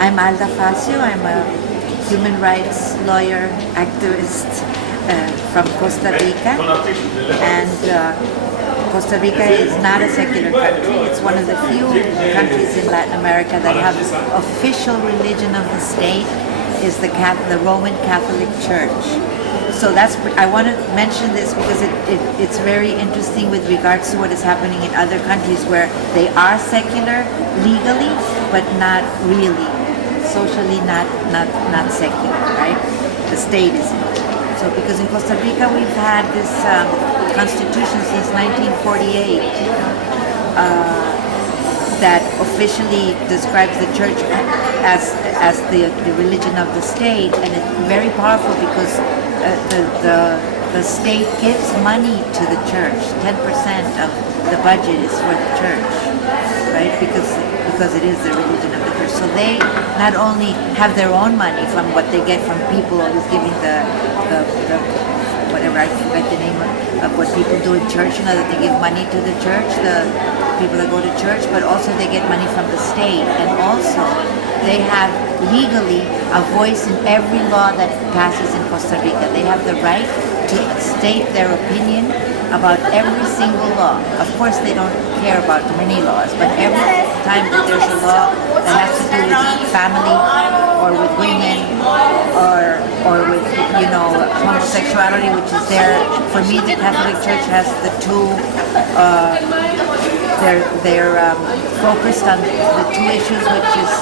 I'm Alda Facio. I'm a human rights lawyer, activist from Costa Rica. And Costa Rica is not a secular country. It's one of the few countries in Latin America that have official religion of the state is the Roman Catholic Church. So I want to mention this because it's very interesting with regards to what is happening in other countries where they are secular legally, but not really. Socially not secular, right? The state isn't. So because in Costa Rica we've had this constitution since 1948 that officially describes the church as the religion of the state, and it's very powerful because the state gives money to the church. 10% of the budget is for the church, right? Because it is the religion of the church. So they not only have their own money from what they get from people always giving the whatever, I forget the name of what people do in church, that they give money to the church, the people that go to church, but also they get money from the state, and also they have legally a voice in every law that passes in Costa Rica. They have the right to state their opinion about every single law. Of course, they don't care about many laws, but every time that there's a law that has to do with family or with women or with homosexuality, which is there. For me, the Catholic Church has the two. They're focused on the two issues, which is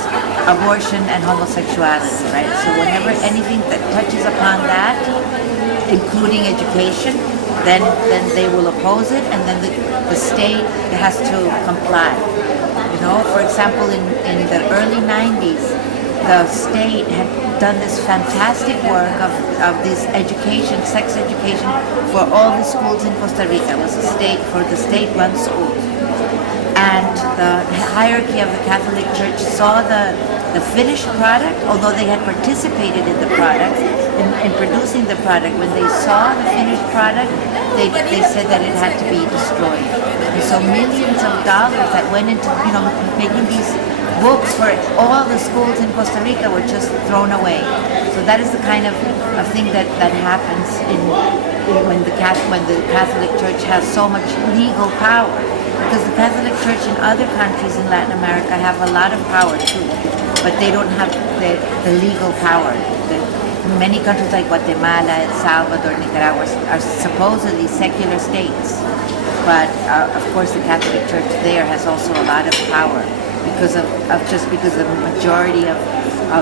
abortion and homosexuality, right? So whenever anything that touches upon that, including education, then they will oppose it, and then the state has to comply. For example, in the early 90s, the state had done this fantastic work of this education, sex education, for all the schools in Costa Rica. It was for the state-run schools. And the hierarchy of the Catholic Church saw the finished product, although they had participated in the product, in producing the product. When they saw the finished product, they said that it had to be destroyed. And so millions of dollars that went into making these books for all the schools in Costa Rica were just thrown away. So that is the kind of thing that happens when the Catholic Church has so much legal power. Because the Catholic Church in other countries in Latin America have a lot of power too, but they don't have the legal power. Many countries like Guatemala, El Salvador, Nicaragua are supposedly secular states, but of course the Catholic Church there has also a lot of power because the majority of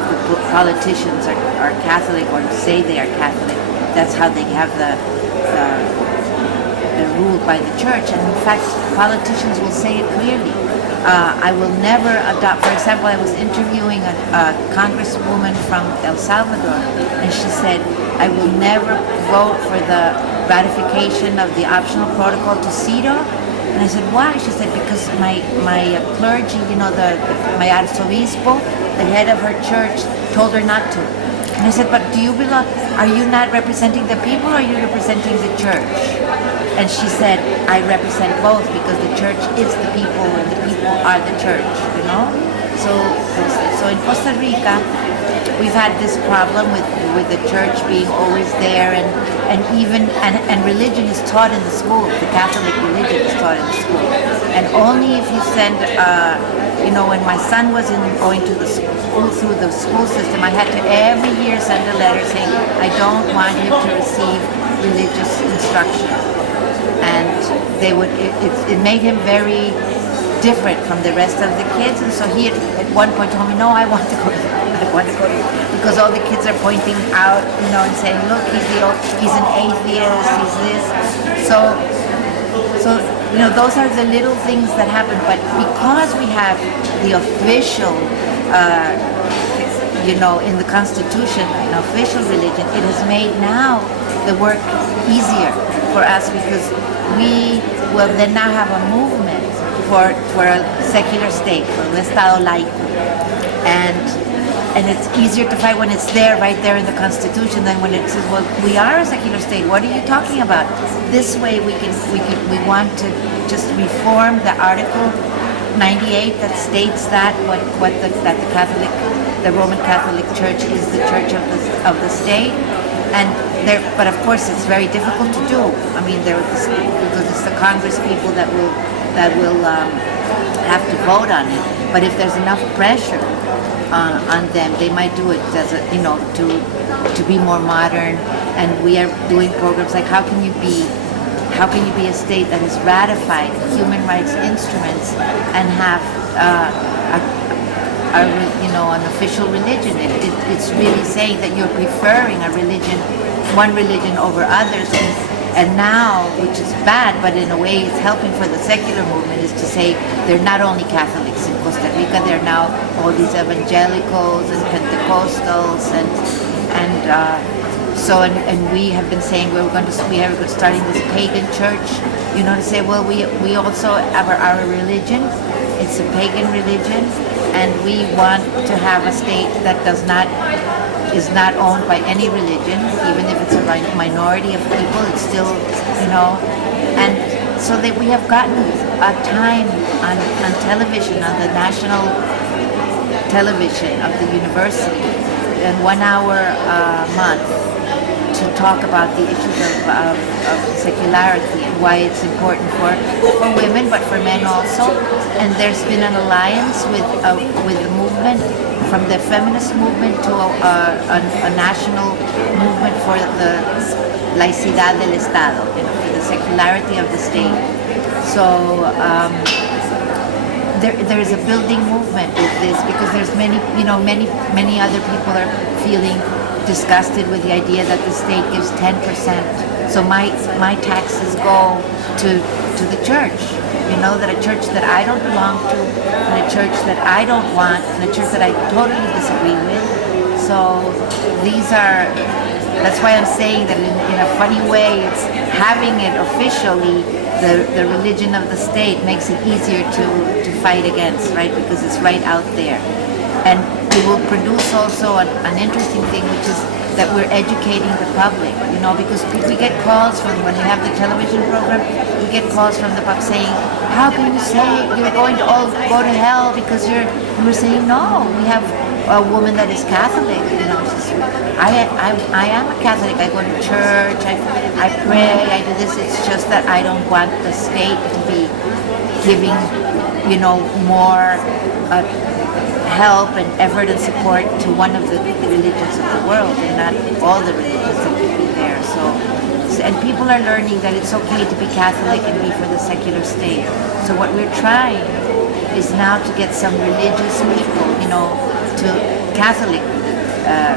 the politicians are Catholic or say they are Catholic. That's how they have the ruled by the church, and in fact politicians will say it clearly. I will never adopt, for example, I was interviewing a congresswoman from El Salvador, and she said, I will never vote for the ratification of the optional protocol to CEDAW. And I said, why? She said, because my clergy, my arzobispo, the head of her church, told her not to. And I said, but are you not representing the people, or are you representing the church? And she said, I represent both because the church is the people and the people are the church, So in Costa Rica, we've had this problem with the church being always there, and religion is taught in the school. The Catholic religion is taught in the school. And only if you send, when my son was going to the school through the school system, I had to every year send a letter saying, I don't want him to receive religious instruction. And it made him very different from the rest of the kids, and so he at one point told me, no, I want to go to, because all the kids are pointing out, and saying, look, he's an atheist, he's this. So those are the little things that happen, but because we have the official, in the Constitution, an official religion, it has made now the work easier for us, because we will then now have a movement for a secular state, for un Estado laico. And it's easier to fight when it's right there in the Constitution than when it says, well, we are a secular state, what are you talking about? This way we want to just reform the Article 98 that states that the Roman Catholic Church is the church of the state, and but of course it's very difficult to do. I mean, because it's the Congress people that will have to vote on it. But if there's enough pressure on them, they might do it as to be more modern. And we are doing programs like how can you be a state that has ratified human rights instruments and have an official religion? It's really saying that you're preferring one religion over others. And now, which is bad, but in a way it's helping for the secular movement, is to say they're not only Catholics in Costa Rica, they're now all these evangelicals and Pentecostals and we have been saying we are starting this pagan church, to say, well, we also have our religion. It's a pagan religion, and we want to have a state that is not owned by any religion, even if it's a minority of people. It's still, and so that we have gotten a time on television, on the national television of the university, and 1 hour a month, to talk about the issues of secularity and why it's important for women, but for men also. And there's been an alliance with the movement, from the feminist movement to a national movement for the laicidad del Estado, for the secularity of the state. So there is a building movement with this, because there's many other people are feeling disgusted with the idea that the state gives 10%. So my taxes go to the church. That a church that I don't belong to, and a church that I don't want, and a church that I totally disagree with. So that's why I'm saying that in a funny way, it's having it officially, the religion of the state, makes it easier to fight against, right? Because it's right out there. And it will produce also an interesting thing, which is that we're educating the public, because we get calls from, when we have the television program, we get calls from the public saying, how can you say you're going to all go to hell because and we're saying, no, we have a woman that is Catholic, I am a Catholic, I go to church, I pray, I do this. It's just that I don't want the state to be giving, more help and effort and support to one of the religions of the world, and not all the religions that could be there. And people are learning that it's okay to be Catholic and be for the secular state. So what we're trying is now to get some religious people, to Catholic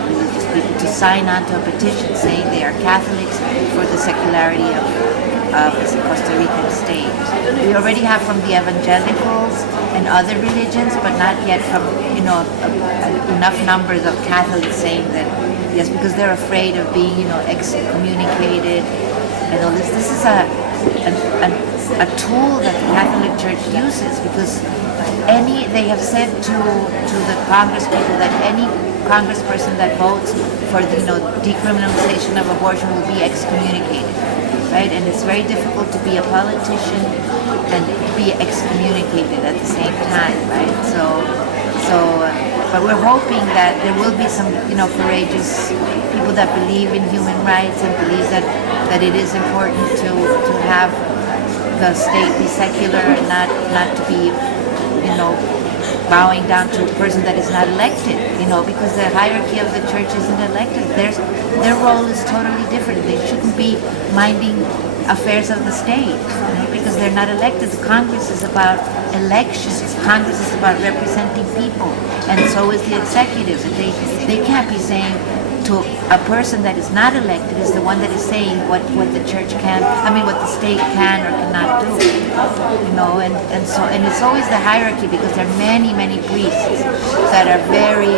religious people, to sign on to a petition saying they are Catholics for the secularity of the Costa Rican state. We already have from the evangelicals and other religions, but not yet from enough numbers of Catholics saying that yes, because they're afraid of being excommunicated and all this. This is a tool that the Catholic Church uses, because they have said to the Congress people that any Congressperson that votes for the decriminalization of abortion will be excommunicated. Right? And it's very difficult to be a politician and be excommunicated at the same time, right? But we're hoping that there will be some, courageous people that believe in human rights and believe that it is important to have the state be secular and not to be, bowing down to a person that is not elected, because the hierarchy of the church isn't elected. Their role is totally different. They shouldn't be minding affairs of the state, because they're not elected. The Congress is about elections. Congress is about representing people, and so is the executive. And they can't be saying to a person that is not elected is the one that is saying what the church what the state can or cannot do. And it's always the hierarchy, because there are many priests that are very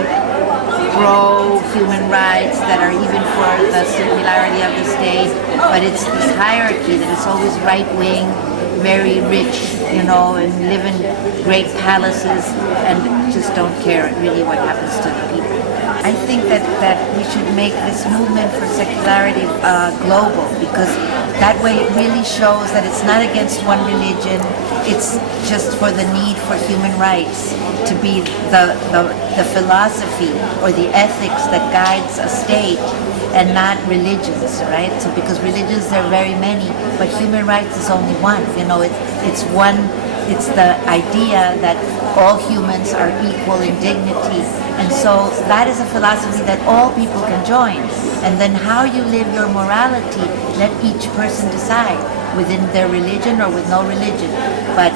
pro human rights, that are even for the secularity of the state, but it's this hierarchy that is always right wing, very rich, and live in great palaces and just don't care really what happens to the people. I think that we should make this movement for secularity global, because that way it really shows that it's not against one religion, it's just for the need for human rights to be the philosophy or the ethics that guides a state, and not religions, right? So because religions, there are very many, but human rights is only one. It's one. It's the idea that all humans are equal in dignity, and so that is a philosophy that all people can join. And then how you live your morality, let each person decide within their religion or with no religion. But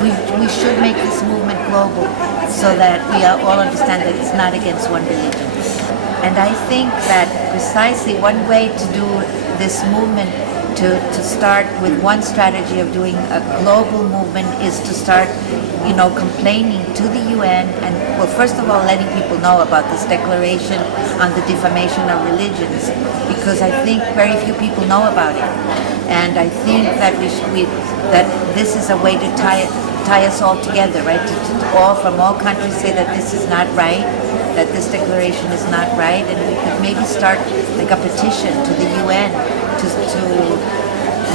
we should make this movement global so that we all understand that it's not against one religion. And I think that precisely one way to do this movement, to start with one strategy of doing a global movement, is to start, complaining to the UN, and, well, first of all, letting people know about this declaration on the defamation of religions, because I think very few people know about it. And I think that that this is a way to tie us all together, right? To all from all countries say that this is not right, that this declaration is not right, and we could maybe start like a petition to the UN to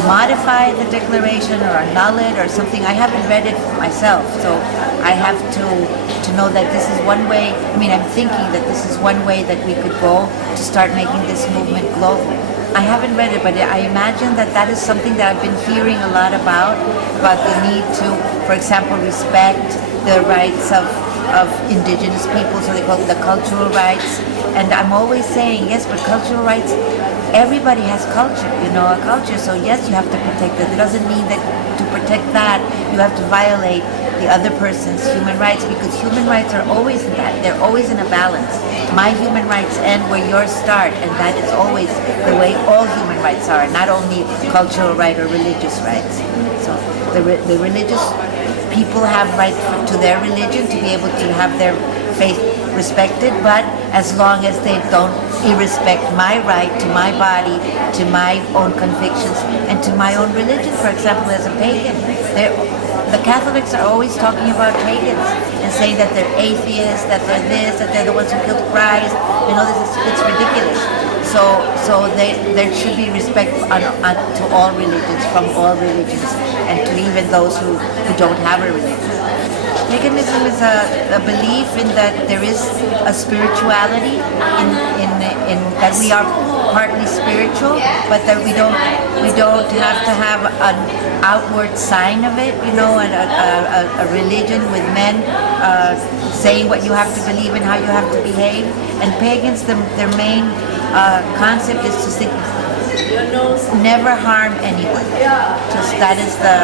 modify the declaration or annul it or something. I haven't read it myself, so I have to know that this is one way. I'm thinking that this is one way that we could go to start making this movement global. I haven't read it, but I imagine that is something that I've been hearing a lot about the need to, for example, respect the rights of indigenous people, so they call it the cultural rights. And I'm always saying, yes, but cultural rights, everybody has culture, a culture, so yes, you have to protect it. It doesn't mean that to protect that, you have to violate the other person's human rights, because human rights are always in that. They're always in a balance. My human rights end where yours start, and that is always the way all human rights are, not only cultural right or religious rights. So the religious people have right to their religion, to be able to have their faith respected, but as long as they don't irrespect my right to my body, to my own convictions, and to my own religion. For example, as a pagan, the Catholics are always talking about pagans and saying that they're atheists, that they're this, that they're the ones who killed Christ. It's ridiculous. So there should be respect to all religions, from all religions, and to even those who don't have a religion. Paganism is a belief in that there is a spirituality, in that we are partly spiritual, but that we don't have to have an outward sign of it, a religion with men saying what you have to believe and how you have to behave. And pagans, their main concept is to say, never harm anyone. Just that is the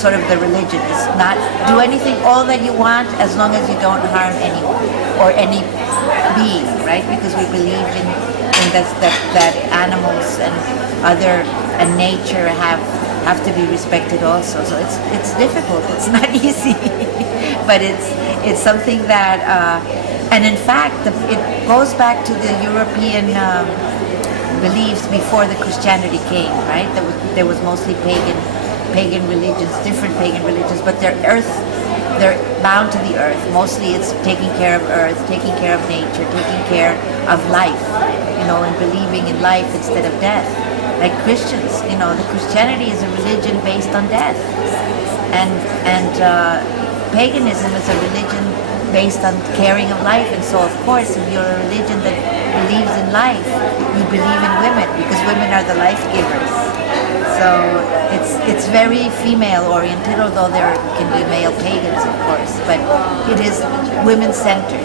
sort of the religion. It's not do anything, all that you want, as long as you don't harm anyone or any being, right? Because we believe in that animals and nature have to be respected also. So it's difficult. It's not easy, but it's something that and in fact it goes back to the European beliefs before the Christianity came, right? There was mostly pagan religions, different pagan religions, but they're bound to the earth. Mostly it's taking care of earth, taking care of nature, taking care of life, and believing in life instead of death. Like Christians, the Christianity is a religion based on death, and paganism is a religion based on caring of life. And so, of course, if you're a religion that believes in life, you believe in women, because women are the life givers. So it's very female oriented, although there can be male pagans, of course, but it is women centered.